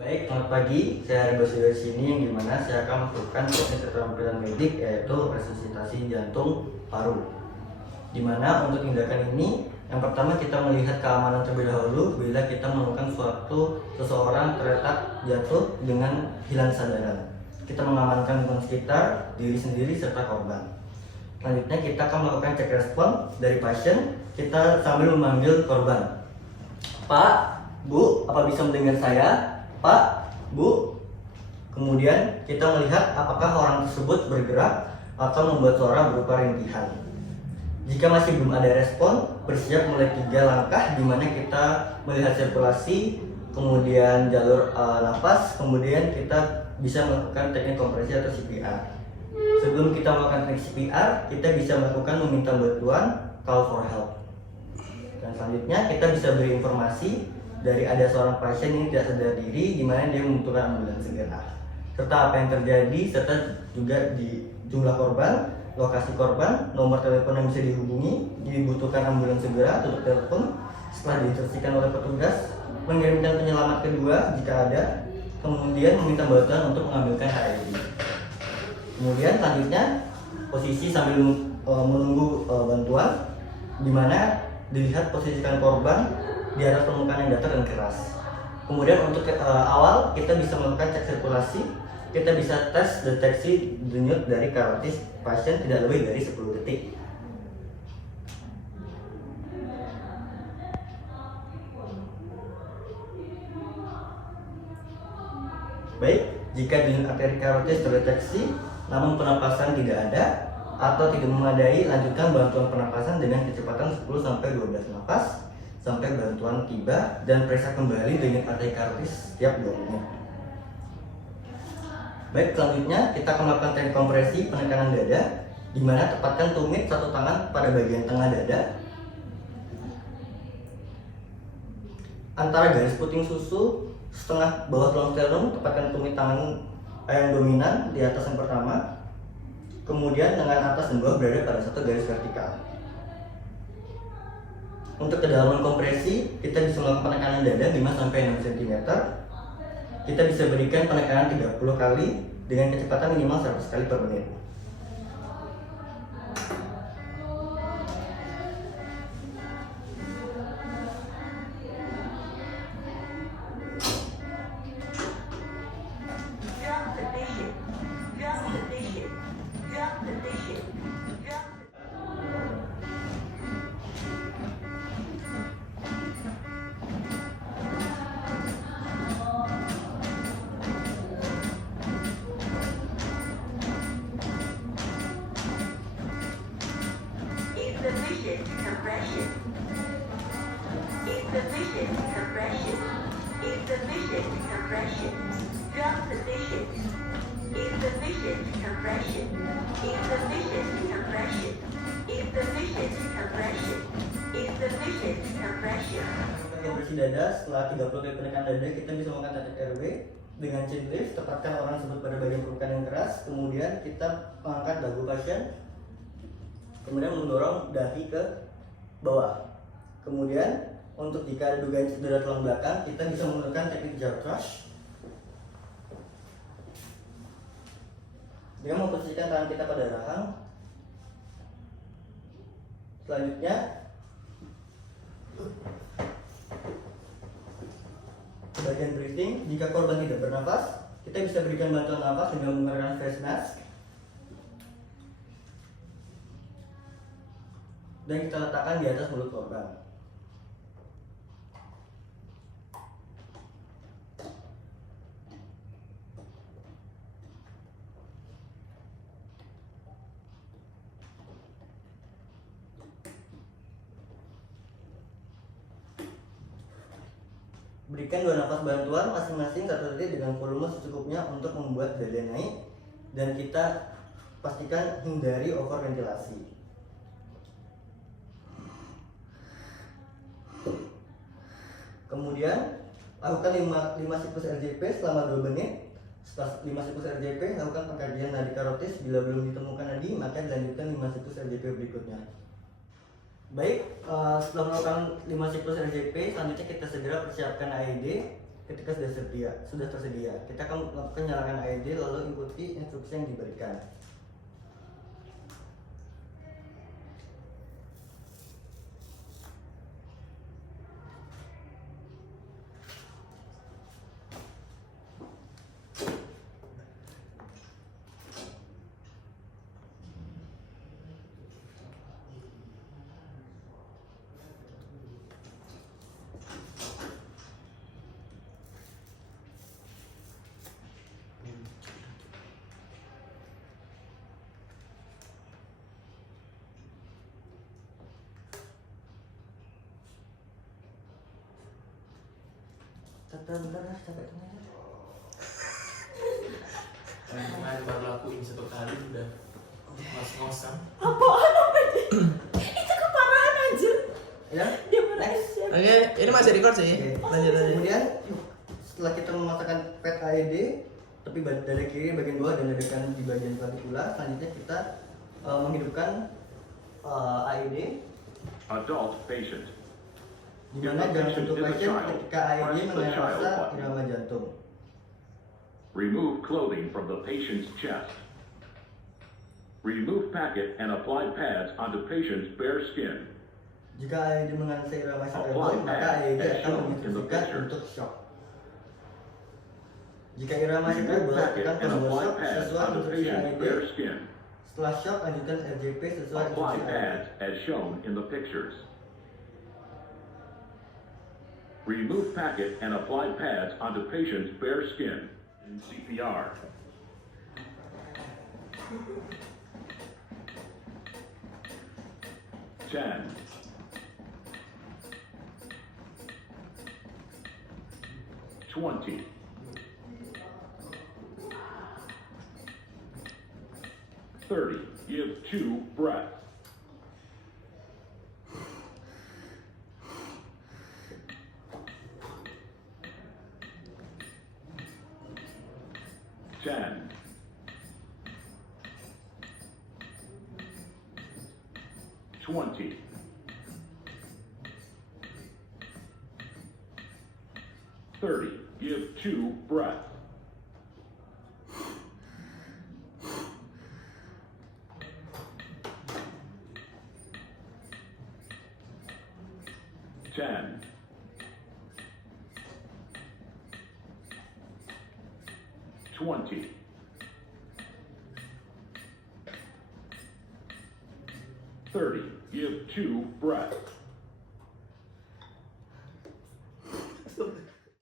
Baik, selamat pagi. Saya Arif Baswedan di sini yang dimana saya akan melakukan teknik keterampilan medik yaitu resusitasi jantung paru. Dimana untuk tindakan ini, yang pertama kita melihat keamanan terlebih dahulu bila kita menemukan seseorang terletak jatuh dengan hilang kesadaran. Kita mengamankan lingkungan sekitar, diri sendiri serta korban. Selanjutnya kita akan melakukan cek respon dari pasien. Kita sambil memanggil korban. Pak, Bu, apa bisa mendengar saya? Pak, Bu. Kemudian kita melihat apakah orang tersebut bergerak atau membuat suara berupa rintihan. Jika masih belum ada respon, bersiap mulai 3 langkah di mana kita melihat sirkulasi, kemudian jalur nafas, kemudian kita bisa melakukan teknik kompresi atau CPR. Sebelum kita melakukan teknik CPR, kita bisa melakukan meminta bantuan, call for help. Dan selanjutnya kita bisa beri informasi dari ada seorang pasien yang tidak sadar diri di mana dia membutuhkan ambulans segera, serta apa yang terjadi, serta juga di jumlah korban, lokasi korban, nomor telepon yang bisa dihubungi, dibutuhkan ambulans segera, tutup telepon setelah diinstruksikan oleh petugas, mengirimkan penyelamat kedua jika ada, kemudian meminta bantuan untuk mengambilkan HRD. Kemudian selanjutnya posisi sambil menunggu bantuan, di mana dilihat posisikan korban di atas permukaan yang datar dan keras. Kemudian untuk awal kita bisa melakukan cek sirkulasi, kita bisa tes deteksi denyut dari karotis pasien tidak lebih dari 10 detik. Baik, jika denyut arteri karotis terdeteksi namun pernapasan tidak ada atau tidak memadai, lanjutkan bantuan pernapasan dengan kecepatan 10-12 nafas sampai bantuan tiba dan periksa kembali denyut arteri karotis setiap 2 menit. Baik, selanjutnya kita akan melakukan teknik kompresi penekanan dada, di mana tepatkan tumit satu tangan pada bagian tengah dada antara garis puting susu setengah bawah tulang sternum. Tepatkan tumit tangan yang dominan di atas yang pertama, kemudian dengan atas dan bawah berada pada satu garis vertikal. Untuk kedalaman kompresi, kita bisa melakukan penekanan dada 5-6 cm. Kita bisa berikan penekanan 30 kali dengan kecepatan minimal 100 kali per menit. Insufficient compression. Insufficient compression. Insufficient compression. Drop position. Insufficient compression. Insufficient compression. Insufficient compression. Insufficient compression. Kompresi dada setelah 30 kali penekanan dada, kita bisa melakukan teknik RW dengan chin lift. Tepatkan orang tersebut pada bagian permukaan yang keras, kemudian kita mengangkat dagu pasien, kemudian mendorong dahi ke bawah. Kemudian untuk jika ada dugaan cedera tulang belakang, kita bisa menggunakan teknik jaw crush dengan memposisikan tangan kita pada rahang. Selanjutnya bagian breathing. Jika korban tidak bernafas, kita bisa berikan bantuan nafas dengan menggunakan face mask dan kita letakkan di atas mulut korban. Berikan 2 nafas bantuan masing-masing 1 detik dengan volume secukupnya untuk membuat dada naik, dan kita pastikan hindari overventilasi. Kemudian lakukan 5 siklus RJP selama 2 menit. Setelah 5 siklus RJP, lakukan pengkajian nadi karotis. Bila belum ditemukan nadi, maka dilanjutkan 5 siklus RJP berikutnya. Baik, setelah melakukan 5 siklus RJP, selanjutnya kita segera persiapkan AED. ketika sudah tersedia, kita akan melakukan nyalakan AED lalu ikuti instruksi yang diberikan. Bentar, sampai tengah. Kemarin baru lakuin 1 kali udah ngos-ngosan. Apaan apa ini? Itu keparahan anjir. Ya, Dia next. Oke, ini masih record sih. Oke. Lanjut aja. Kemudian setelah kita memasakkan pad AED, tapi dari kiri bagian bawah dan dari kanan di bagian klavikula, selanjutnya kita menghidupkan AED, Adult patient. di mana jangan sentuh pasien ketika AED mengalami irama jantung. Remove clothing from the patient's chest. Remove packet and apply pads onto patient's bare skin. Jika AED mengalami irama Apply stabil, maka pad AED as akan shown in the menginstruksikan picture. untuk shock. Jika irama stabil, Remove packet tekan and tombol apply shock pads sesuai onto instruksi patient's bare AED. skin. Setelah shock, lanjutkan RJP sesuai Apply instruksi AED. pads as shown in the pictures. Remove packet and apply pads onto patient's bare skin in CPR. Ten. 20. 30. Give 2 breaths. 10. 20. 30. Give 2 breaths. 10. 20. 30. Give 2 breaths.